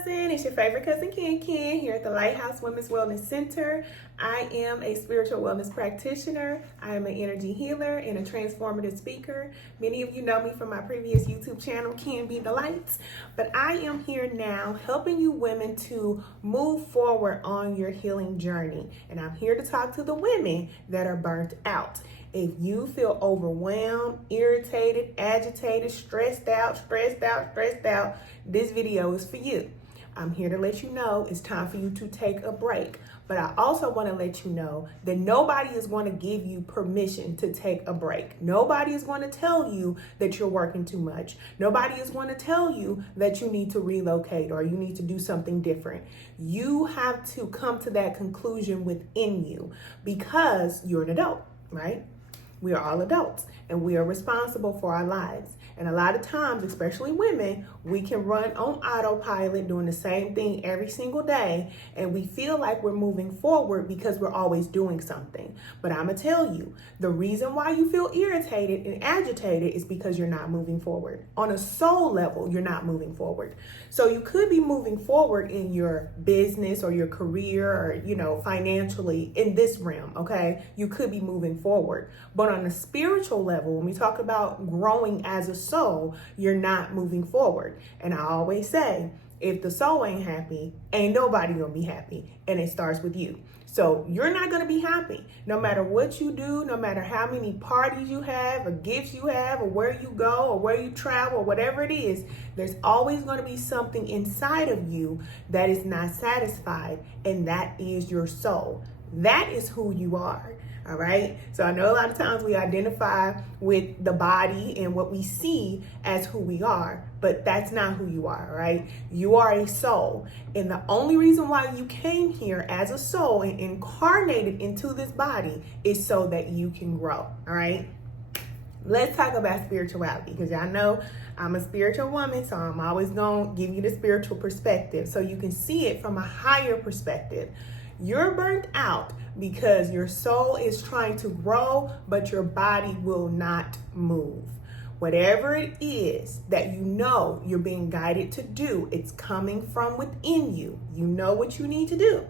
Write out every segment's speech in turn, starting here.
cousin. It's your favorite cousin, Ken, here at the Lighthouse Women's Wellness Center. I am a spiritual wellness practitioner. I am an energy healer and a transformative speaker. Many of you know me from my previous YouTube channel, Can Be the Lights. But I am here now helping you women to move forward on your healing journey. And I'm here to talk to the women that are burnt out. If you feel overwhelmed, irritated, agitated, stressed out, this video is for you. I'm here to let you know it's time for you to take a break. But I also want to let you know that nobody is going to give you permission to take a break. Nobody is going to tell you that you're working too much. Nobody is going to tell you that you need to relocate or you need to do something different. You have to come to that conclusion within you because you're an adult, right? We are all adults and we are responsible for our lives. And a lot of times, especially women, we can run on autopilot doing the same thing every single day. And we feel like we're moving forward because we're always doing something. But I'm going to tell you, the reason why you feel irritated and agitated is because you're not moving forward. On a soul level, you're not moving forward. So you could be moving forward in your business or your career or, financially in this realm, okay? You could be moving forward. But on a spiritual level, when we talk about growing as a soul, you're not moving forward. And I always say, if the soul ain't happy, ain't nobody gonna be happy. And it starts with you. So you're not gonna be happy. No matter what you do, no matter how many parties you have or gifts you have or where you go or where you travel or whatever it is, there's always gonna be something inside of you that is not satisfied, and that is your soul. That is who you are. All right. So I know a lot of times we identify with the body and what we see as who we are, but that's not who you are. Right. You are a soul. And the only reason why you came here as a soul and incarnated into this body is so that you can grow. All right. Let's talk about spirituality, because y'all know I'm a spiritual woman, so I'm always going to give you the spiritual perspective so you can see it from a higher perspective. You're burnt out because your soul is trying to grow, but your body will not move. Whatever it is that you know you're being guided to do, it's coming from within you. You know what you need to do.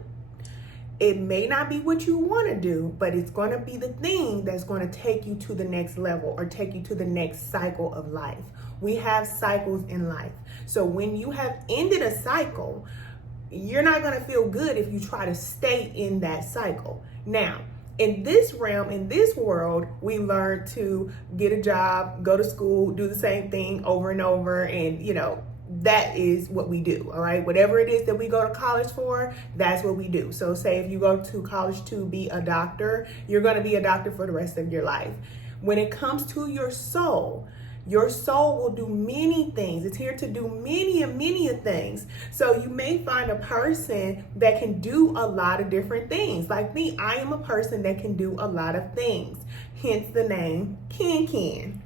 It may not be what you want to do, but it's going to be the thing that's going to take you to the next level or take you to the next cycle of life. We have cycles in life. So when you have ended a cycle, you're not going to feel good if you try to stay in that cycle. Now, in this realm, in this world, we learn to get a job, go to school, do the same thing over and over. And, that is what we do. All right. Whatever it is that we go to college for, that's what we do. So say if you go to college to be a doctor, you're going to be a doctor for the rest of your life. When it comes to your soul will do many things. It's here to do many things. So you may find a person that can do a lot of different things. Like me, I am a person that can do a lot of things. Hence the name Ken.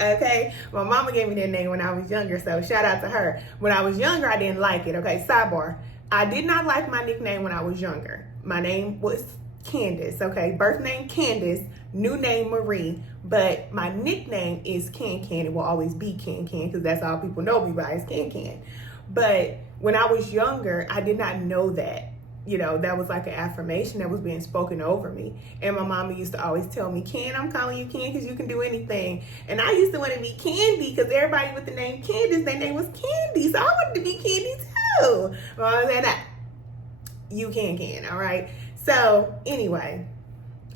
Okay, my mama gave me that name when I was younger, so shout out to her. When I was younger, I didn't like it. Okay, sidebar. I did not like my nickname when I was younger. My name was Candace, okay? Birth name Candace, new name Marie, but my nickname is Can. It will always be Can because that's all people know me by is Can. But when I was younger, I did not know that. That was like an affirmation that was being spoken over me. And my mama used to always tell me, Can, I'm calling you Can because you can do anything. And I used to want to be Candy because everybody with the name Candace, their name was Candy. So I wanted to be Candy too. Well, I said, you can, all right? So anyway,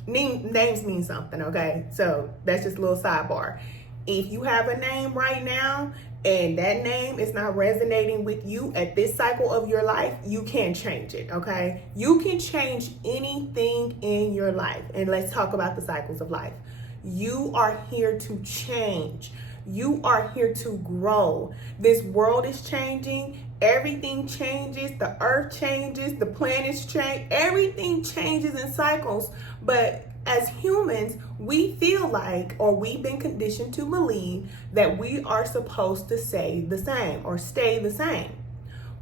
names mean something, okay? So that's just a little sidebar. If you have a name right now and that name is not resonating with you at this cycle of your life, you can change it, okay? You can change anything in your life. And let's talk about the cycles of life. You are here to change. You are here to grow. This world is changing. Everything changes. The earth changes. The planets change. Everything changes in cycles. But as humans, we feel like, or we've been conditioned to believe that we are supposed to stay the same or stay the same.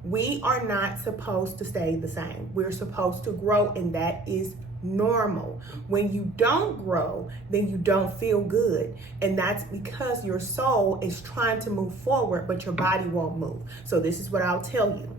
We are not supposed to stay the same. We're supposed to grow, and that is normal. When you don't grow, then you don't feel good. And that's because your soul is trying to move forward, but your body won't move. So this is what I'll tell you.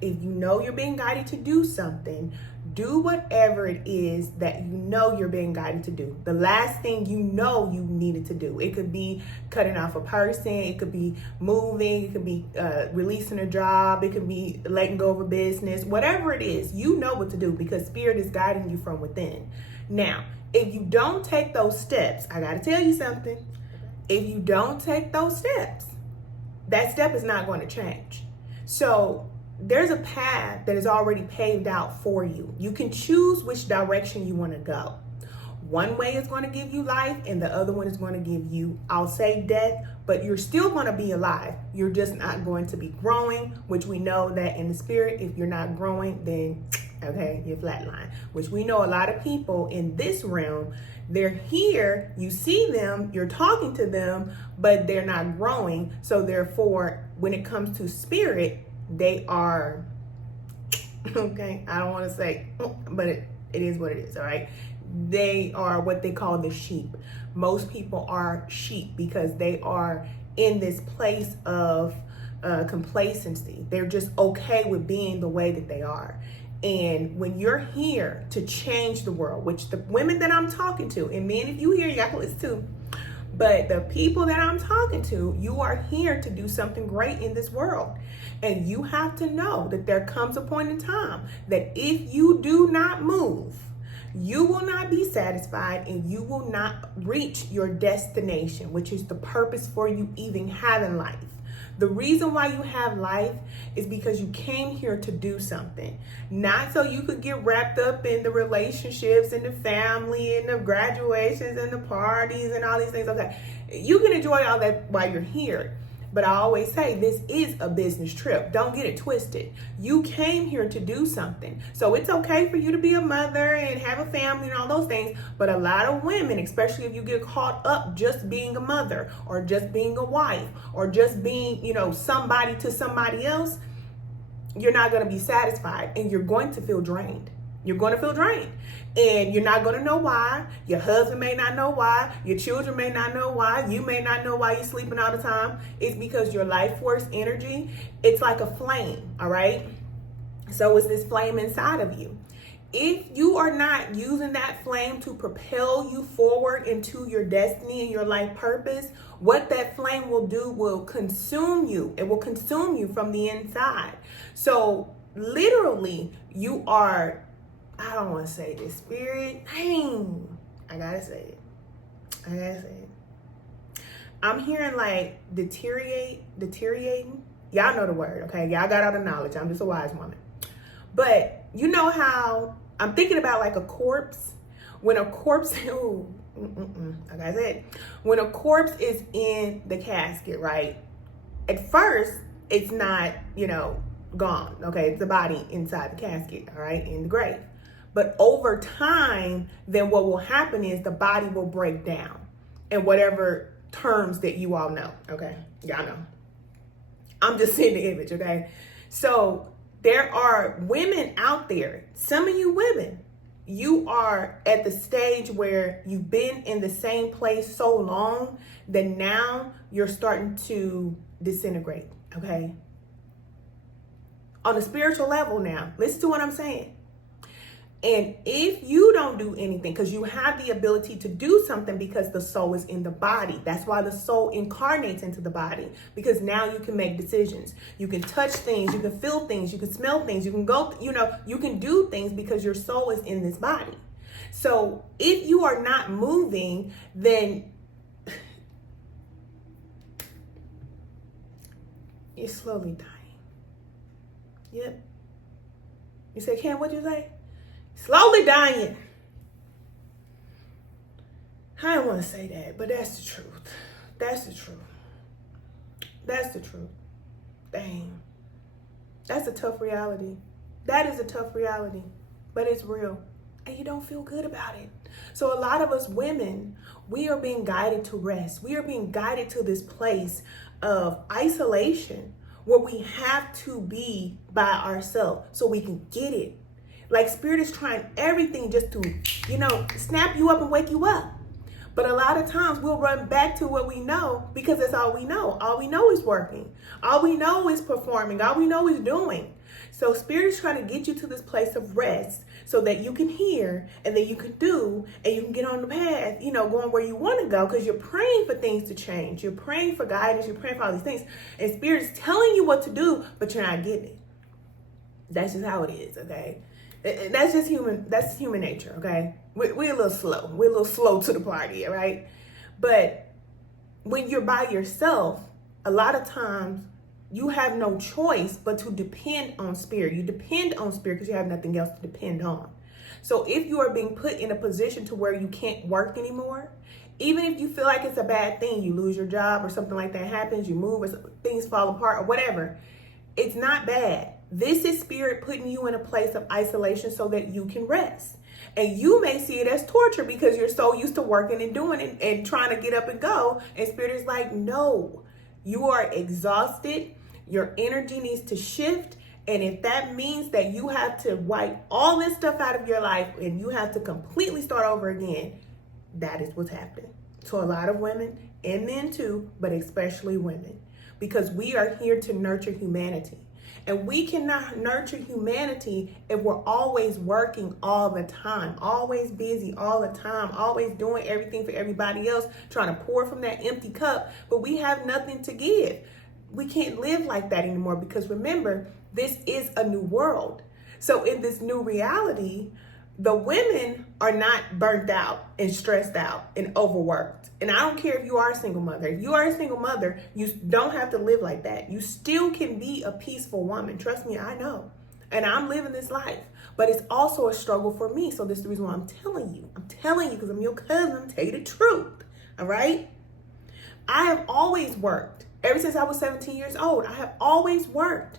If you know you're being guided to do something, do whatever it is that you know you're being guided to do. The last thing you know you needed to do. It could be cutting off a person. It could be moving. It could be releasing a job. It could be letting go of a business. Whatever it is, you know what to do because Spirit is guiding you from within. Now, if you don't take those steps, I got to tell you something. If you don't take those steps, that step is not going to change. So there's a path that is already paved out for you. You can choose which direction you want to go. One way is going to give you life and the other one is going to give you, I'll say, death, but you're still going to be alive. You're just not going to be growing, which we know that in the spirit, if you're not growing, then okay, you're flatline, which we know a lot of people in this realm, they're here, you see them, you're talking to them, but they're not growing. So therefore, when it comes to spirit, they are, okay, I don't want to say, but it is what it is, all right? They are what they call the sheep. Most people are sheep because they are in this place of complacency. They're just okay with being the way that they are. And when you're here to change the world, which the women that I'm talking to, and men, if you hear, you got to listen too. But the people that I'm talking to, you are here to do something great in this world. And you have to know that there comes a point in time that if you do not move, you will not be satisfied and you will not reach your destination, which is the purpose for you even having life. The reason why you have life is because you came here to do something, not so you could get wrapped up in the relationships and the family and the graduations and the parties and all these things. Okay, you can enjoy all that while you're here. But I always say this is a business trip. Don't get it twisted. You came here to do something. So it's okay for you to be a mother and have a family and all those things. But a lot of women, especially if you get caught up just being a mother or just being a wife or just being, somebody to somebody else, you're not going to be satisfied and you're going to feel drained. You're going to feel drained and you're not going to know why. Your husband may not know why. Your children may not know why. You may not know why you're sleeping all the time. It's because your life force energy, it's like a flame, all right? So it's this flame inside of you. If you are not using that flame to propel you forward into your destiny and your life purpose, what that flame will do will consume you. It will consume you from the inside. So literally, you are, I don't want to say this, spirit. Dang, I gotta say it. I'm hearing like deteriorating. Y'all know the word, okay? Y'all got all the knowledge. I'm just a wise woman. But you know how I'm thinking about like a corpse. When a corpse, like I said, when a corpse is in the casket, right? At first, it's not, gone. Okay, it's the body inside the casket, all right, in the grave. But over time, then what will happen is the body will break down in whatever terms that you all know. Okay, y'all know. I'm just seeing the image. Okay, so there are women out there. Some of you women, you are at the stage where you've been in the same place so long that now you're starting to disintegrate. Okay, on a spiritual level now. Listen to what I'm saying. And if you don't do anything, because you have the ability to do something because the soul is in the body. That's why the soul incarnates into the body, because now you can make decisions. You can touch things, you can feel things, you can smell things, you can go, you can do things because your soul is in this body. So if you are not moving, then you're slowly dying. Yep. You say, Cam, what'd you say? Slowly dying. I don't want to say that, but that's the truth. That's the truth. That's the truth. Dang. That's a tough reality. That is a tough reality, but it's real. And you don't feel good about it. So a lot of us women, we are being guided to rest. We are being guided to this place of isolation where we have to be by ourselves so we can get it. Like spirit is trying everything just to, snap you up and wake you up. But a lot of times we'll run back to what we know because that's all we know. All we know is working. All we know is performing. All we know is doing. So spirit is trying to get you to this place of rest so that you can hear and then you can do and you can get on the path, going where you want to go, because you're praying for things to change. You're praying for guidance. You're praying for all these things. And spirit is telling you what to do, but you're not getting it. That's just how it is, okay? That's just human. That's human nature, okay? We're a little slow. We're a little slow to the party, right? But when you're by yourself, a lot of times you have no choice but to depend on spirit. You depend on spirit because you have nothing else to depend on. So if you are being put in a position to where you can't work anymore, even if you feel like it's a bad thing, you lose your job or something like that happens, you move or things fall apart or whatever, it's not bad. This is spirit putting you in a place of isolation so that you can rest. And you may see it as torture because you're so used to working and doing it and trying to get up and go. And spirit is like, no, you are exhausted. Your energy needs to shift. And if that means that you have to wipe all this stuff out of your life and you have to completely start over again, that is what's happening to a lot of women and men too, but especially women, because we are here to nurture humanity. And we cannot nurture humanity if we're always working all the time, always busy all the time, always doing everything for everybody else, trying to pour from that empty cup, but we have nothing to give. We can't live like that anymore because remember, this is a new world. So in this new reality, the women are not burnt out and stressed out and overworked. And I don't care if you are a single mother. If you are a single mother, you don't have to live like that. You still can be a peaceful woman. Trust me, I know. And I'm living this life. But it's also a struggle for me. So this is the reason why I'm telling you. I'm telling you because I'm your cousin. I'm telling you the truth. All right? I have always worked. Ever since I was 17 years old, I have always worked.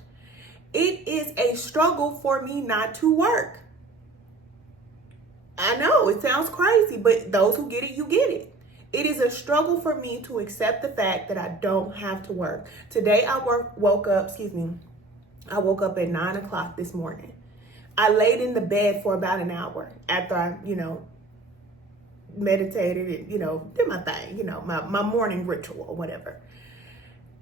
It is a struggle for me not to work. I know it sounds crazy, but those who get it, you get it. It is a struggle for me to accept the fact that I don't have to work. Today I woke up at 9 o'clock this morning. I laid in the bed for about an hour after I, meditated and, did my thing, my morning ritual or whatever.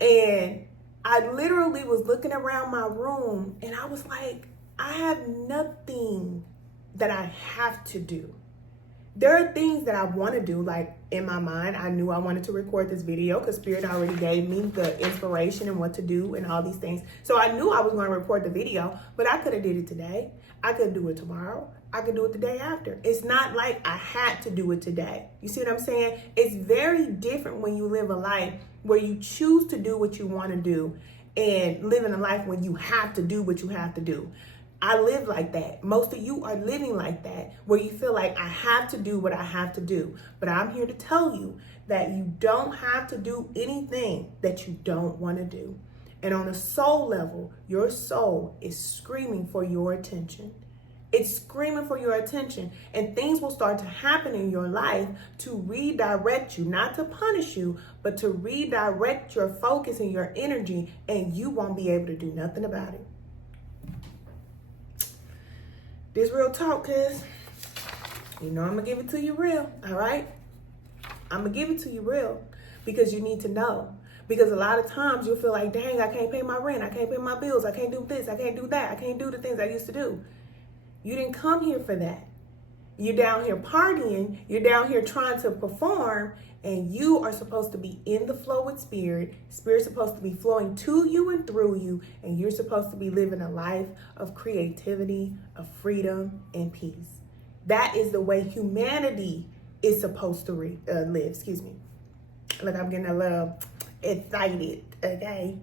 And I literally was looking around my room and I was like, I have nothing that I have to do. There are things that I want to do, like in my mind, I knew I wanted to record this video because Spirit already gave me the inspiration and what to do and all these things. So I knew I was going to record the video, but I could have did it today. I could do it tomorrow. I could do it the day after. It's not like I had to do it today. You see what I'm saying? It's very different when you live a life where you choose to do what you want to do and living a life when you have to do what you have to do. I live like that. Most of you are living like that, where you feel like I have to do what I have to do. But I'm here to tell you that you don't have to do anything that you don't want to do. And on a soul level, your soul is screaming for your attention. It's screaming for your attention, and things will start to happen in your life to redirect you, not to punish you, but to redirect your focus and your energy, and you won't be able to do nothing about it. This real talk, cuz I'm gonna give it to you real, all right? I'm gonna give it to you real because you need to know. Because a lot of times you'll feel like, dang, I can't pay my rent, I can't pay my bills, I can't do this, I can't do that, I can't do the things I used to do. You didn't come here for that. You're down here partying, you're down here trying to perform, and you are supposed to be in the flow with Spirit. Spirit's supposed to be flowing to you and through you, and you're supposed to be living a life of creativity, of freedom, and peace. That is the way humanity is supposed to live. Look, I'm getting a little excited, okay?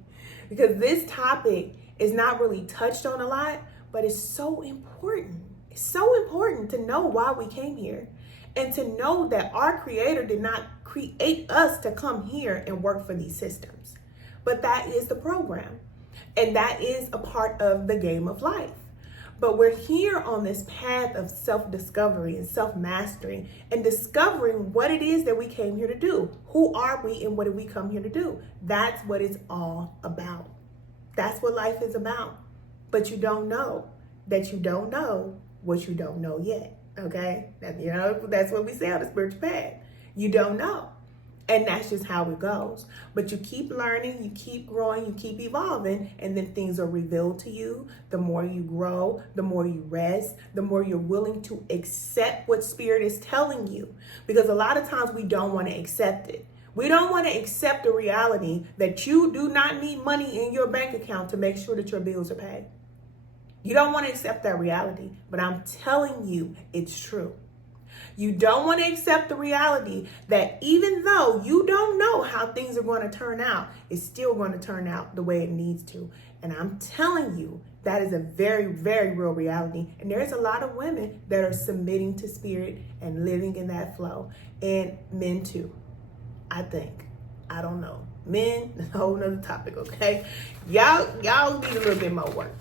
Because this topic is not really touched on a lot, but it's so important. It's so important to know why we came here and to know that our Creator did not create us to come here and work for these systems. But that is the program, and that is a part of the game of life. But we're here on this path of self-discovery and self-mastery and discovering what it is that we came here to do. Who are we and what did we come here to do? That's what it's all about. That's what life is about. But you don't know that you don't know what you don't know yet. Okay? That's what we say on the spiritual path. You don't know. And that's just how it goes. But you keep learning, you keep growing, you keep evolving, and then things are revealed to you. The more you grow, the more you rest, the more you're willing to accept what Spirit is telling you. Because a lot of times we don't want to accept it. We don't want to accept the reality that you do not need money in your bank account to make sure that your bills are paid. You don't want to accept that reality, but I'm telling you, it's true. You don't want to accept the reality that even though you don't know how things are going to turn out, it's still going to turn out the way it needs to. And I'm telling you, that is a very, very real reality. And there's a lot of women that are submitting to Spirit and living in that flow. And men too, I think. I don't know. Men, a whole nother topic, okay? Y'all need a little bit more work.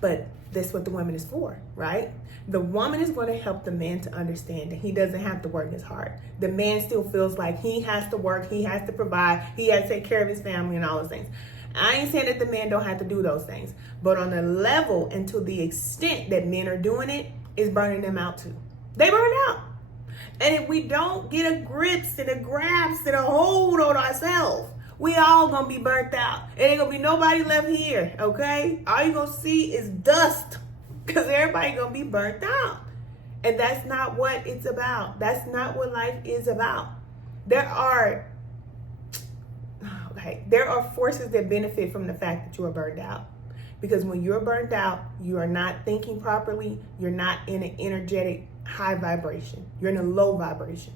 But that's what the woman is for, right? The woman is going to help the man to understand that he doesn't have to work as hard. The man still feels like he has to work, he has to provide, he has to take care of his family and all those things. I ain't saying that the man don't have to do those things, but on the level and to the extent that men are doing it, is burning them out too. They burn out. And if we don't get a grips and a grasp and a hold on ourselves, we all gonna be burnt out. It ain't gonna be nobody left here, okay? All you gonna see is dust, because everybody gonna be burnt out. And that's not what it's about. That's not what life is about. There are forces that benefit from the fact that you are burned out. Because when you're burned out, you are not thinking properly. You're not in an energetic high vibration. You're in a low vibration.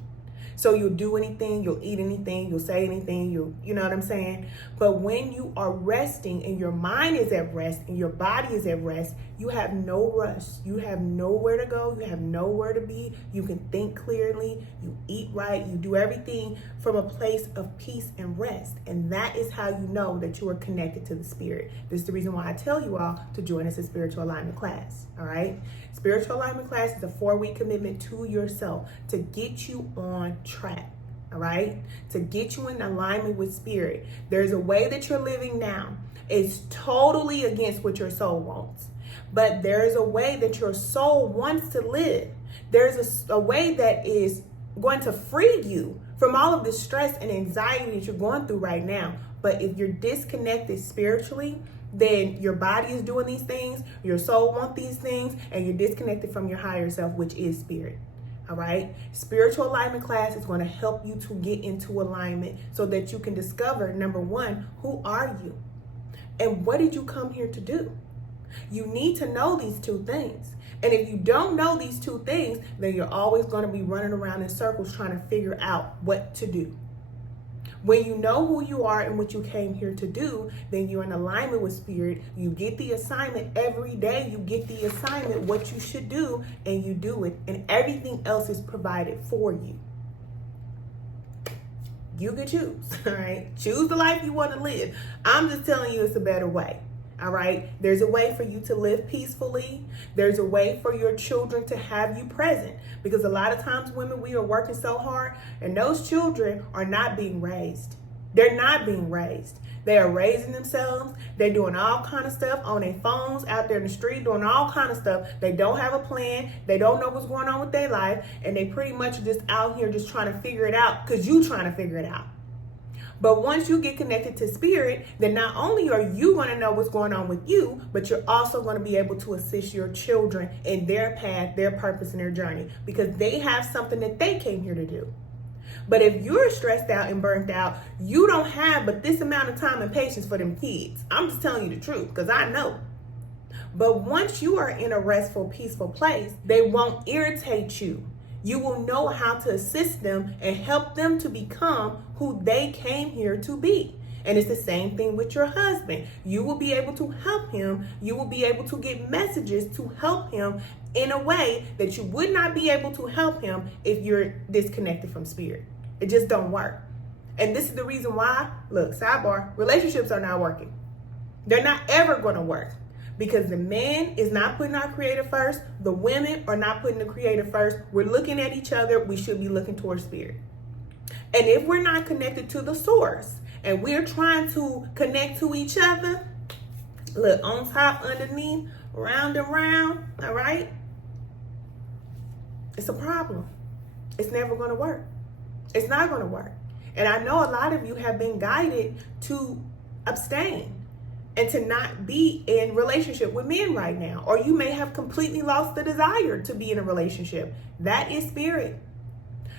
So you'll do anything, you'll eat anything, you'll say anything, you know what I'm saying? But when you are resting and your mind is at rest and your body is at rest, you have no rush. You have nowhere to go. You have nowhere to be. You can think clearly. You eat right. You do everything from a place of peace and rest. And that is how you know that you are connected to the Spirit. This is the reason why I tell you all to join us in Spiritual Alignment class. All right? Spiritual Alignment class is a 4-week commitment to yourself to get you on track. All right? To get you in alignment with Spirit. There's a way that you're living now. It's totally against what your soul wants. But there is a way that your soul wants to live. There's a way that is going to free you from all of the stress and anxiety that you're going through right now. But if you're disconnected spiritually, then your body is doing these things, your soul wants these things, and you're disconnected from your higher self, which is Spirit. All right? Spiritual alignment class is going to help you to get into alignment so that you can discover, number one, who are you? And what did you come here to do? You need to know these two things. And if you don't know these two things, then you're always going to be running around in circles trying to figure out what to do. When you know who you are and what you came here to do, then you're in alignment with Spirit. You get the assignment every day. You get the assignment, what you should do, and you do it. And everything else is provided for you. You can choose, all right? Choose the life you want to live. I'm just telling you it's a better way. All right. There's a way for you to live peacefully. There's a way for your children to have you present, because a lot of times women, we are working so hard and those children are not being raised. They're not being raised. They are raising themselves. They're doing all kind of stuff on their phones, out there in the street, doing all kind of stuff. They don't have a plan. They don't know what's going on with their life. And they pretty much just out here just trying to figure it out because you trying to figure it out. But once you get connected to Spirit, then not only are you going to know what's going on with you, but you're also going to be able to assist your children in their path, their purpose, and their journey, because they have something that they came here to do. But if you're stressed out and burnt out, you don't have but this amount of time and patience for them kids. I'm just telling you the truth, because I know. But once you are in a restful, peaceful place, they won't irritate you. You will know how to assist them and help them to become who they came here to be. And it's the same thing with your husband. You will be able to help him. You will be able to get messages to help him in a way that you would not be able to help him if you're disconnected from Spirit. It just don't work. And this is the reason why, look, sidebar, relationships are not working. They're not ever going to work. Because the man is not putting our Creator first. The women are not putting the Creator first. We're looking at each other. We should be looking towards Spirit. And if we're not connected to the source and we're trying to connect to each other, Look, on top, underneath, round and round, all right? It's a problem. It's never going to work. It's not going to work. And I know a lot of you have been guided to abstain and to not be in relationship with men right now. Or you may have completely lost the desire to be in a relationship. That is spirit.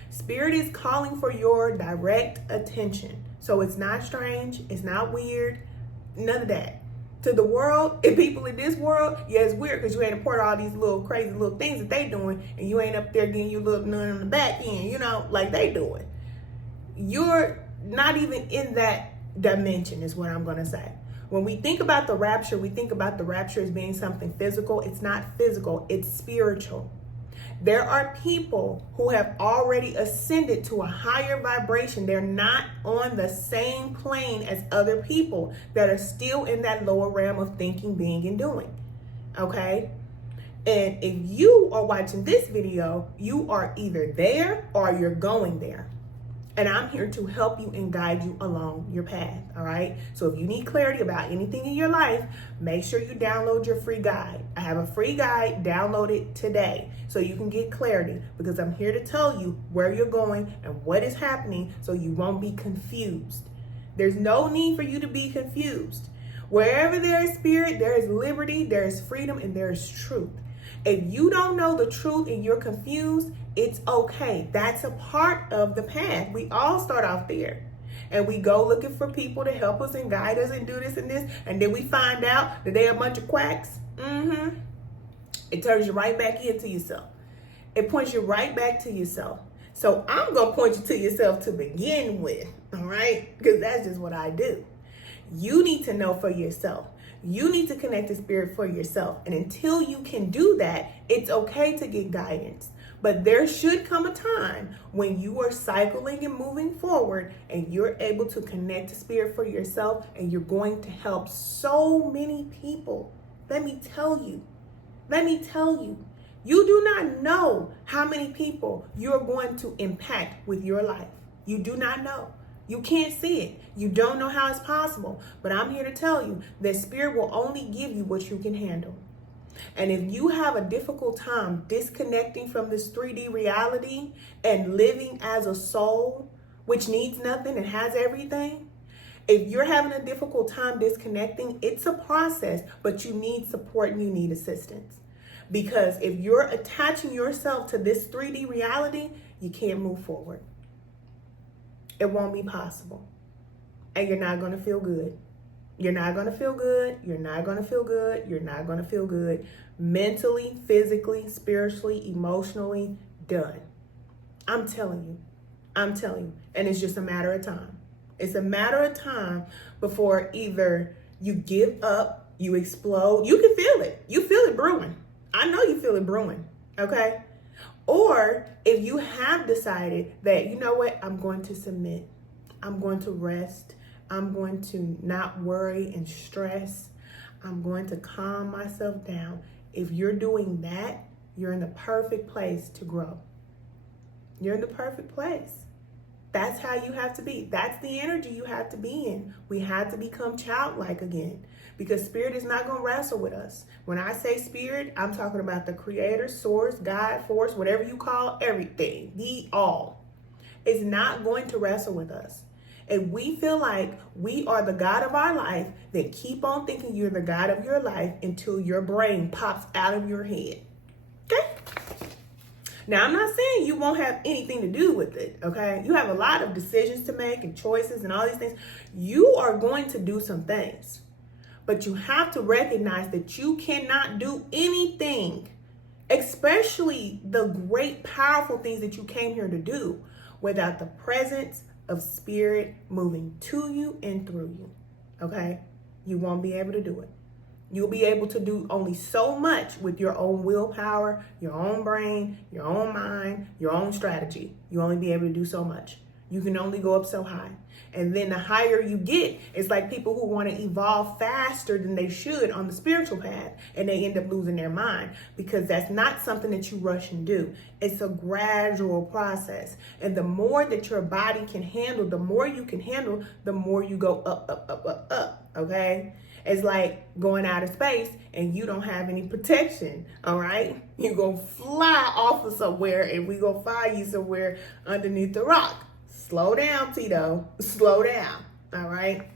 Spirit is calling for your direct attention. So it's not strange. It's not weird. None of that. To the world and people in this world, yeah, it's weird because you ain't a part of all these little crazy little things that they doing, and you ain't up there getting your little none on the back end, you know, like they doing. You're not even in that dimension, is what I'm going to say. When we think about the rapture, we think about the rapture as being something physical. It's not physical, it's spiritual. There are people who have already ascended to a higher vibration. They're not on the same plane as other people that are still in that lower realm of thinking, being, and doing. Okay? And if you are watching this video, you are either there or you're going there. And I'm here to help you and guide you along your path, all right? So if you need clarity about anything in your life, make sure you download your free guide. I have a free guide, download it today so you can get clarity, because I'm here to tell you where you're going and what is happening so you won't be confused. There's no need for you to be confused. Wherever there is spirit, there is liberty, there is freedom, and there is truth. If you don't know the truth and you're confused, it's okay. That's a part of the path. We all start off there. And we go looking for people to help us and guide us and do this and this. And then we find out that they're a bunch of quacks. It turns you right back into yourself. It points you right back to yourself. So I'm going to point you to yourself to begin with. All right? Because that's just what I do. You need to know for yourself. You need to connect to spirit for yourself. And until you can do that, it's okay to get guidance. But there should come a time when you are cycling and moving forward and you're able to connect to spirit for yourself, and you're going to help so many people. Let me tell you, you do not know how many people you're going to impact with your life. You do not know. You can't see it. You don't know how it's possible. But I'm here to tell you that spirit will only give you what you can handle. And if you have a difficult time disconnecting from this 3D reality and living as a soul, which needs nothing and has everything, if you're having a difficult time disconnecting, it's a process, but you need support and you need assistance. Because if you're attaching yourself to this 3D reality, you can't move forward. It won't be possible. And you're not going to feel good. You're not going to feel good. You're not going to feel good. You're not going to feel good. Mentally, physically, spiritually, emotionally, done. I'm telling you. And it's just a matter of time. It's a matter of time before either you give up, you explode. You can feel it. You feel it brewing. I know you feel it brewing. Okay? Or if you have decided that, you know what, I'm going to submit, I'm going to rest, I'm going to not worry and stress, I'm going to calm myself down. If you're doing that, you're in the perfect place to grow. You're in the perfect place. That's how you have to be. That's the energy you have to be in. We have to become childlike again, because spirit is not going to wrestle with us. When I say spirit, I'm talking about the creator, source, God, force, whatever you call everything, the all. It's not going to wrestle with us. If we feel like we are the God of our life, then keep on thinking you're the God of your life until your brain pops out of your head. Okay? Now, I'm not saying you won't have anything to do with it, okay? You have a lot of decisions to make and choices and all these things. You are going to do some things, but you have to recognize that you cannot do anything, especially the great, powerful things that you came here to do, without the presence of spirit moving to you and through you, okay? You won't be able to do it. You'll be able to do only so much with your own willpower, your own brain, your own mind, your own strategy. You'll only be able to do so much. You can only go up so high. And then the higher you get, it's like people who want to evolve faster than they should on the spiritual path, and they end up losing their mind, because that's not something that you rush and do. It's a gradual process. And the more that your body can handle, the more you can handle, the more you go up, up, up, up, up, okay? It's like going out of space and you don't have any protection, all right? You're going to fly off of somewhere and we going to find you somewhere underneath the rock. Slow down, Tito. Slow down, all right?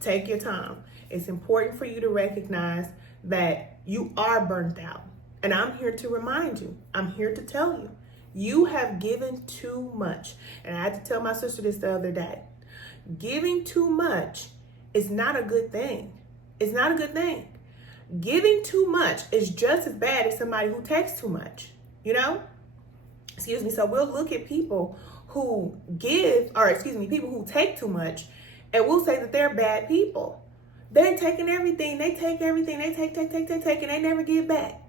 Take your time. It's important for you to recognize that you are burnt out. And I'm here to remind you. I'm here to tell you. You have given too much. And I had to tell my sister this the other day. Giving too much is not a good thing. It's not a good thing. Giving too much is just as bad as somebody who takes too much, you know? Excuse me. So we'll look at people who people who take too much, and we'll say that they're bad people. They're taking everything. They take everything. They take, and they never give back.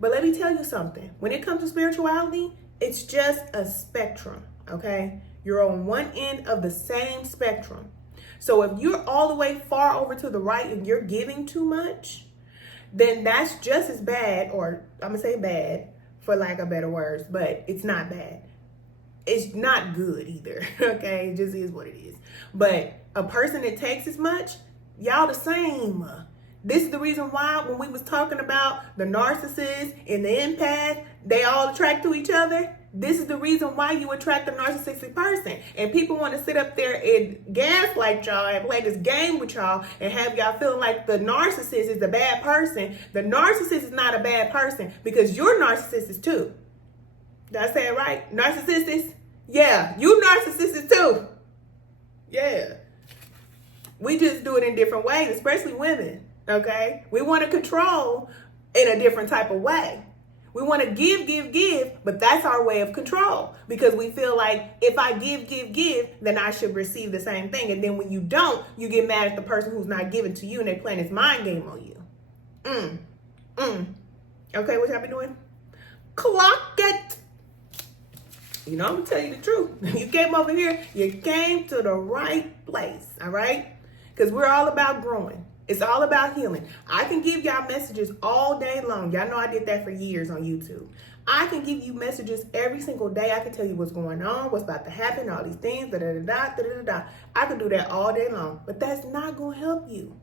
But let me tell you something. When it comes to spirituality, it's just a spectrum, okay? You're on one end of the same spectrum. So if you're all the way far over to the right and you're giving too much, then that's just as bad, or I'm going to say bad for lack of better words, but it's not bad. It's not good either, okay? It just is what it is. But a person that takes as much, y'all the same. This is the reason why when we was talking about the narcissist and the empath, they all attract to each other. This is the reason why you attract a narcissistic person. And people want to sit up there and gaslight y'all and play this game with y'all and have y'all feeling like the narcissist is a bad person. The narcissist is not a bad person because you're narcissist too. Did I say it right? Narcissist? Yeah, you narcissist too. Yeah. We just do it in different ways, especially women. Okay, we want to control in a different type of way. We want to give, but that's our way of control because we feel like if I give, then I should receive the same thing. And then when you don't, you get mad at the person who's not giving to you and they're playing this mind game on you. Okay, what y'all been doing? Clock it. You know, I'm going to tell you the truth. You came over here, you came to the right place, all right? Because we're all about growing. It's all about healing. I can give y'all messages all day long. Y'all know I did that for years on YouTube. I can give you messages every single day. I can tell you what's going on, what's about to happen, all these things, I can do that all day long. But that's not going to help you.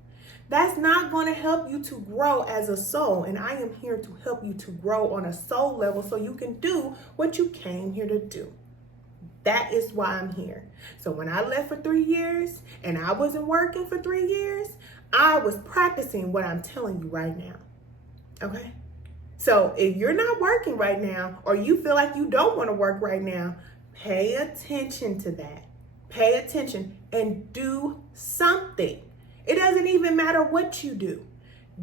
That's not going to help you to grow as a soul. And I am here to help you to grow on a soul level so you can do what you came here to do. That is why I'm here. So when I left for 3 years and I wasn't working for 3 years, I was practicing what I'm telling you right now, okay? So if you're not working right now or you feel like you don't want to work right now, pay attention to that. Pay attention and do something. It doesn't even matter what you do.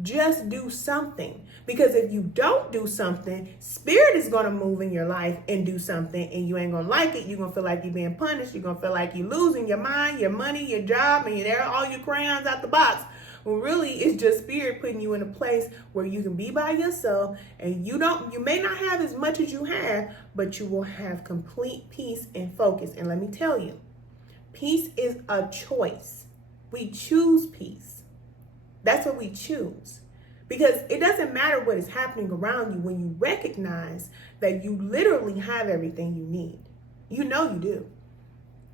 Just do something. Because if you don't do something, spirit is going to move in your life and do something and you ain't going to like it. You're going to feel like you're being punished. You're going to feel like you're losing your mind, your money, your job, and you're all your crayons out the box. Well, really, it's just spirit putting you in a place where you can be by yourself and you may not have as much as you have, but you will have complete peace and focus. And let me tell you, peace is a choice. We choose peace. That's what we choose. Because it doesn't matter what is happening around you when you recognize that you literally have everything you need. You know you do.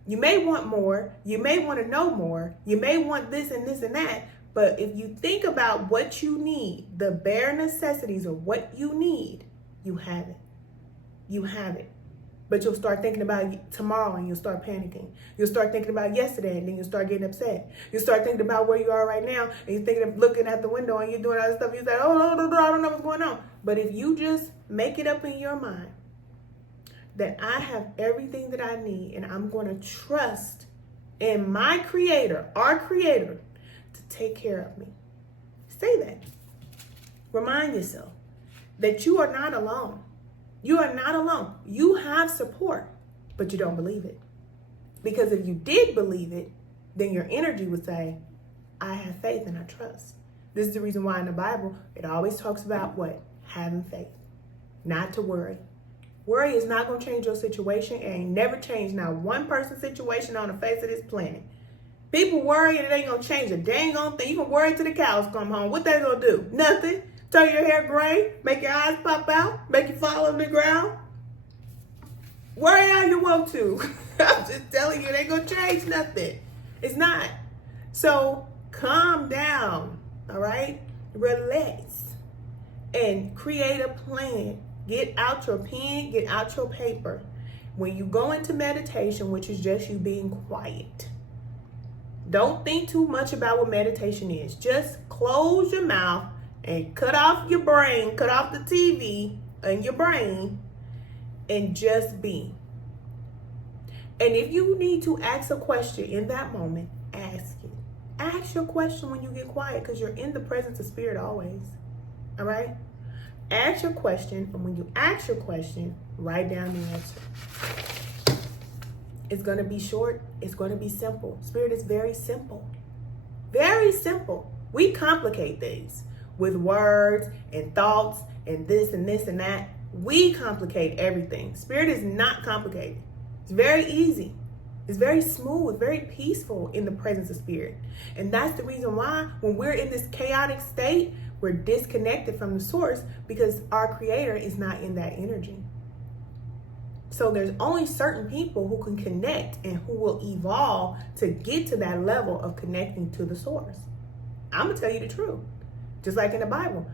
You may want more. You may want to know more. You may want this and this and that. But if you think about what you need, the bare necessities of what you need, you have it. You have it. But you'll start thinking about tomorrow and you'll start panicking. You'll start thinking about yesterday and then you'll start getting upset. You'll start thinking about where you are right now and you're thinking of looking at the window and you're doing all this stuff. You say, oh, no, I don't know what's going on. But if you just make it up in your mind that I have everything that I need and I'm going to trust in my creator, our creator, to take care of me. Say that. Remind yourself that you are not alone. You are not alone. You have support, but you don't believe it. Because if you did believe it, then your energy would say, I have faith and I trust. This is the reason why in the Bible, it always talks about what? Having faith, not to worry. Worry is not going to change your situation. It ain't never changed not one person's situation on the face of this planet. People worry and it ain't going to change a dang on thing. You can worry till the cows come home. What they going to do? Nothing. Turn your hair gray, make your eyes pop out, make you fall on the ground. Worry all you want to. I'm just telling you, it ain't going to change nothing. It's not. So calm down. all right? Relax and create a plan. Get out your pen, get out your paper. When you go into meditation, which is just you being quiet, don't think too much about what meditation is. Just close your mouth and cut off your brain, cut off the TV in your brain, and just be. And if you need to ask a question in that moment, ask it. Ask your question when you get quiet, because you're in the presence of spirit always. All right? Ask your question, and when you ask your question, write down the answer. It's going to be short. It's going to be simple. Spirit is very simple. Very simple. We complicate things with words and thoughts and this and this and that. We complicate everything. Spirit is not complicated. It's very easy. It's very smooth, very peaceful in the presence of spirit. And that's the reason why when we're in this chaotic state, we're disconnected from the source, because our creator is not in that energy. So there's only certain people who can connect and who will evolve to get to that level of connecting to the source. I'm going to tell you the truth. Just like in the Bible,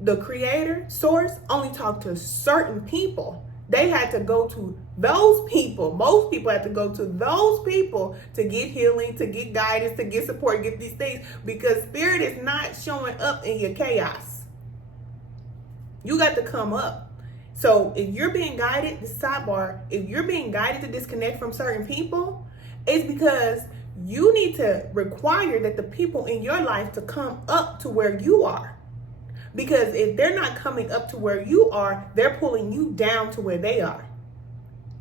the creator, source, only talked to certain people. They had to go to those people. Most people had to go to those people to get healing, to get guidance, to get support, get these things, because spirit is not showing up in your chaos. You got to come up. So if you're being guided, the sidebar, if you're being guided to disconnect from certain people, it's because you need to require that the people in your life to come up to where you are. Because if they're not coming up to where you are, they're pulling you down to where they are.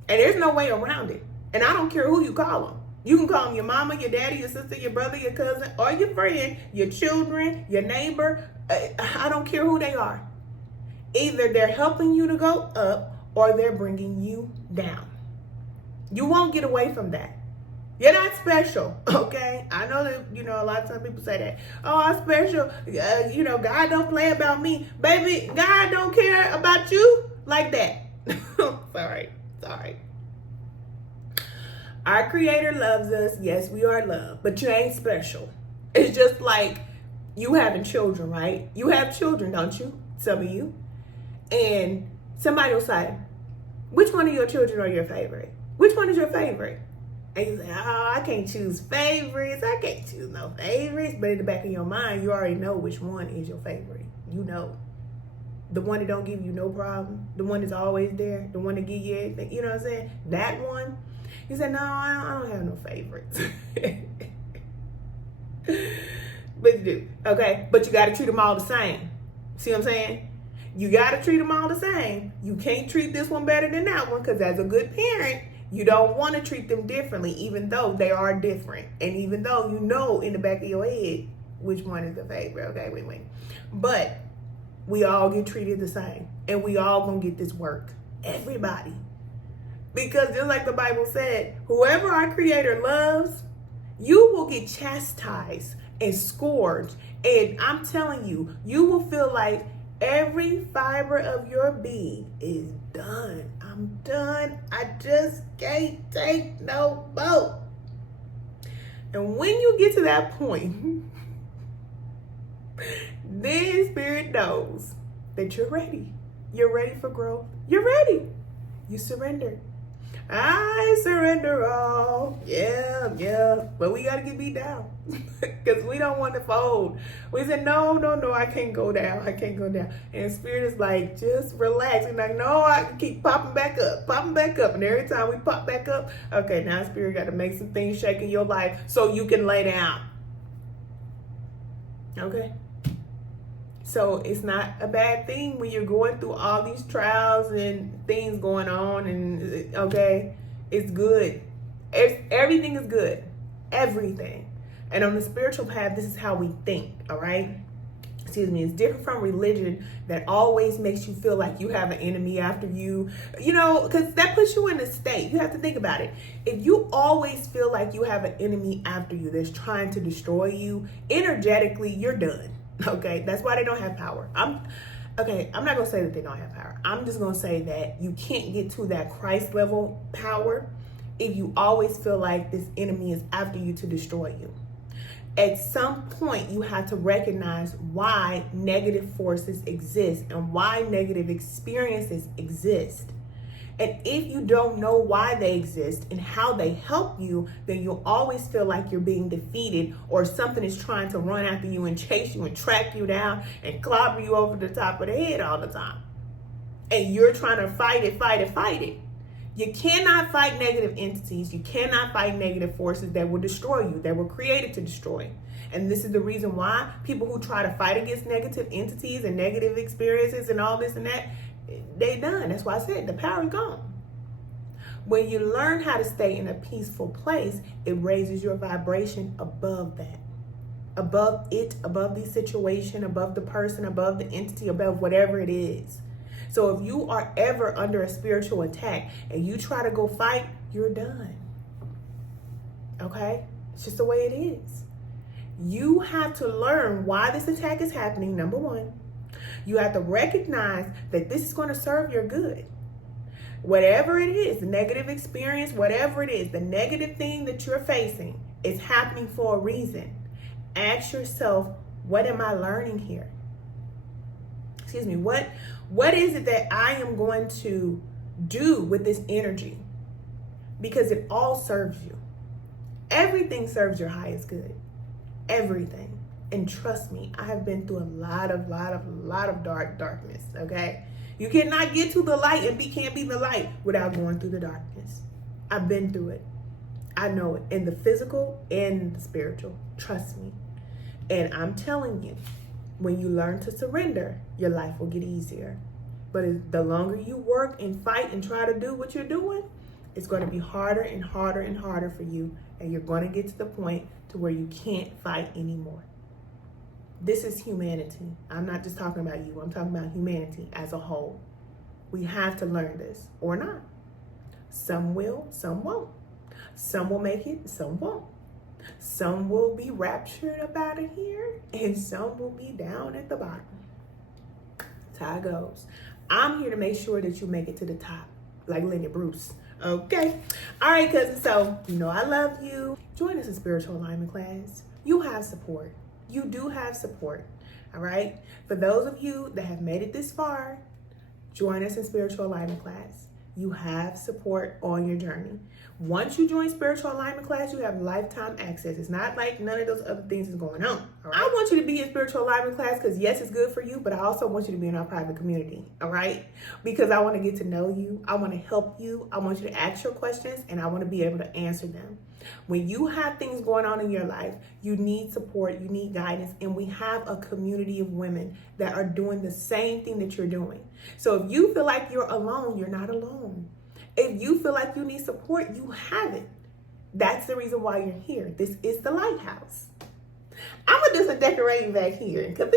And there's no way around it. And I don't care who you call them. You can call them your mama, your daddy, your sister, your brother, your cousin, or your friend, your children, your neighbor. I don't care who they are. Either they're helping you to go up or they're bringing you down. You won't get away from that. You're not special, okay? I know that, a lot of times people say that. Oh, I'm special. God don't play about me. Baby, God don't care about you like that. Sorry. Our creator loves us. Yes, we are loved, but you ain't special. It's just like you having children, right? You have children, don't you? Some of you. And somebody will say, which one of your children are your favorite? Which one is your favorite? And you say, oh, I can't choose favorites. I can't choose no favorites. But in the back of your mind, you already know which one is your favorite. You know. The one that don't give you no problem. The one that's always there. The one that give you everything. You know what I'm saying? That one. You say, no, I don't have no favorites. But you do. Okay? But you got to treat them all the same. See what I'm saying? You got to treat them all the same. You can't treat this one better than that one, because as a good parent, you don't want to treat them differently, even though they are different. And even though you know in the back of your head which one is the favorite. Okay, wait. But we all get treated the same. And we all gonna get this work. Everybody. Because just like the Bible said, whoever our creator loves, you will get chastised and scourged. And I'm telling you, you will feel like every fiber of your being is done. I'm done. I just can't take no more. And when you get to that point, then spirit knows that you're ready. You're ready for growth. You're ready. You surrender. I surrender all. Yeah. But we got to get beat down because we don't want to fold. We said, no, I can't go down. And spirit is like, just relax. And like, no, I can keep popping back up. And every time we pop back up, okay, now spirit got to make some things shake in your life so you can lay down. Okay. So it's not a bad thing when you're going through all these trials and things going on, and okay, it's good. Everything is good. Everything. And on the spiritual path, this is how we think, all right? Excuse me. It's different from religion that always makes you feel like you have an enemy after you, because that puts you in a state. You have to think about it. If you always feel like you have an enemy after you that's trying to destroy you, energetically, you're done. Okay, that's why they don't have power. I'm not gonna say that they don't have power. I'm just gonna say that you can't get to that Christ level power if you always feel like this enemy is after you to destroy you. At some point, you have to recognize why negative forces exist and why negative experiences exist. And if you don't know why they exist and how they help you, then you'll always feel like you're being defeated, or something is trying to run after you and chase you and track you down and clobber you over the top of the head all the time. And you're trying to fight it. You cannot fight negative entities. You cannot fight negative forces that will destroy you, that were created to destroy. And this is the reason why people who try to fight against negative entities and negative experiences and all this and that, they done. That's why I said the power is gone. When you learn how to stay in a peaceful place, it raises your vibration above that. Above it, above the situation, above the person, above the entity, above whatever it is. So if you are ever under a spiritual attack and you try to go fight, you're done. Okay? It's just the way it is. You have to learn why this attack is happening, number one. You have to recognize that this is going to serve your good. Whatever it is, the negative experience, whatever it is, the negative thing that you're facing is happening for a reason. Ask yourself, what am I learning here? Excuse me, what is it that I am going to do with this energy? Because it all serves you. Everything serves your highest good. Everything. And trust me, I have been through a lot of darkness, okay? You cannot get to the light and can't be the light without going through the darkness. I've been through it. I know it, in the physical and the spiritual. Trust me. And I'm telling you, when you learn to surrender, your life will get easier. But the longer you work and fight and try to do what you're doing, it's going to be harder and harder and harder for you. And you're going to get to the point to where you can't fight anymore. This is humanity. I'm not just talking about you. I'm talking about humanity as a whole. We have to learn this, or not. Some will, some won't. Some will make it, some won't. Some will be raptured up out of here, and some will be down at the bottom. That's how it goes. I'm here to make sure that you make it to the top, like Lenny Bruce. Okay? All right, cousins. So, you know I love you. Join us in spiritual alignment class. You have support. You do have support. All right? For those of you that have made it this far, join us in spiritual alignment class. You have support on your journey. Once you join spiritual alignment class, you have lifetime access. It's not like none of those other things is going on. All right? I want you to be in spiritual alignment class because yes, it's good for you, but I also want you to be in our private community. All right? Because I want to get to know you. I want to help you. I want you to ask your questions and I want to be able to answer them. When you have things going on in your life, you need support, you need guidance, and we have a community of women that are doing the same thing that you're doing. So if you feel like you're alone, you're not alone. If you feel like you need support, you have it. That's the reason why you're here. This is the Lighthouse. I'm gonna do some decorating back here because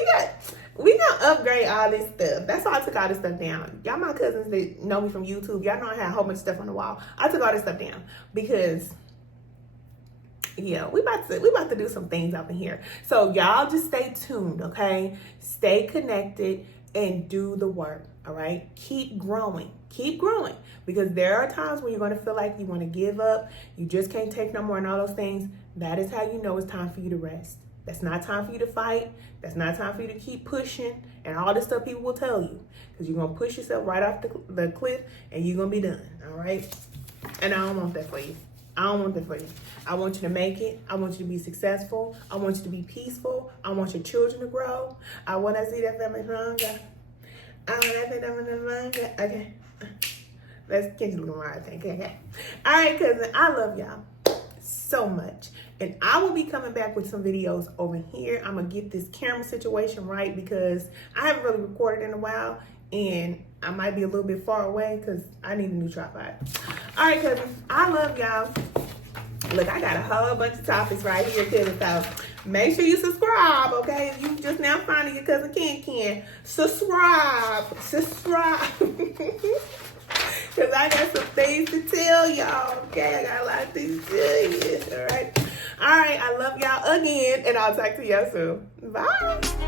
we gonna upgrade all this stuff. That's why I took all this stuff down. Y'all my cousins that know me from YouTube, y'all know I had a whole bunch of stuff on the wall. I took all this stuff down because yeah, we about to do some things up in here. So y'all just stay tuned, okay? Stay connected and do the work, all right? Keep growing. Keep growing. Because there are times when you're going to feel like you want to give up. You just can't take no more and all those things. That is how you know it's time for you to rest. That's not time for you to fight. That's not time for you to keep pushing and all this stuff people will tell you. Because you're going to push yourself right off the cliff and you're going to be done, all right? And I don't want that for you. I don't want that for you. I want you to make it. I want you to be successful. I want you to be peaceful. I want your children to grow. I want to see that family stronger. I want to see that family stronger. Okay. Let's get you looking right. Okay. All right, cousin. I love y'all so much. And I will be coming back with some videos over here. I'm going to get this camera situation right because I haven't really recorded in a while. And I might be a little bit far away because I need a new tripod. All right, cousins. I love y'all. Look, I got a whole bunch of topics right here, cousins. So make sure you subscribe, okay? If you just now finding your cousin Ken, subscribe. Because I got some things to tell y'all, okay? I got a lot of things to tell you, all right? All right, I love y'all again, and I'll talk to y'all soon. Bye.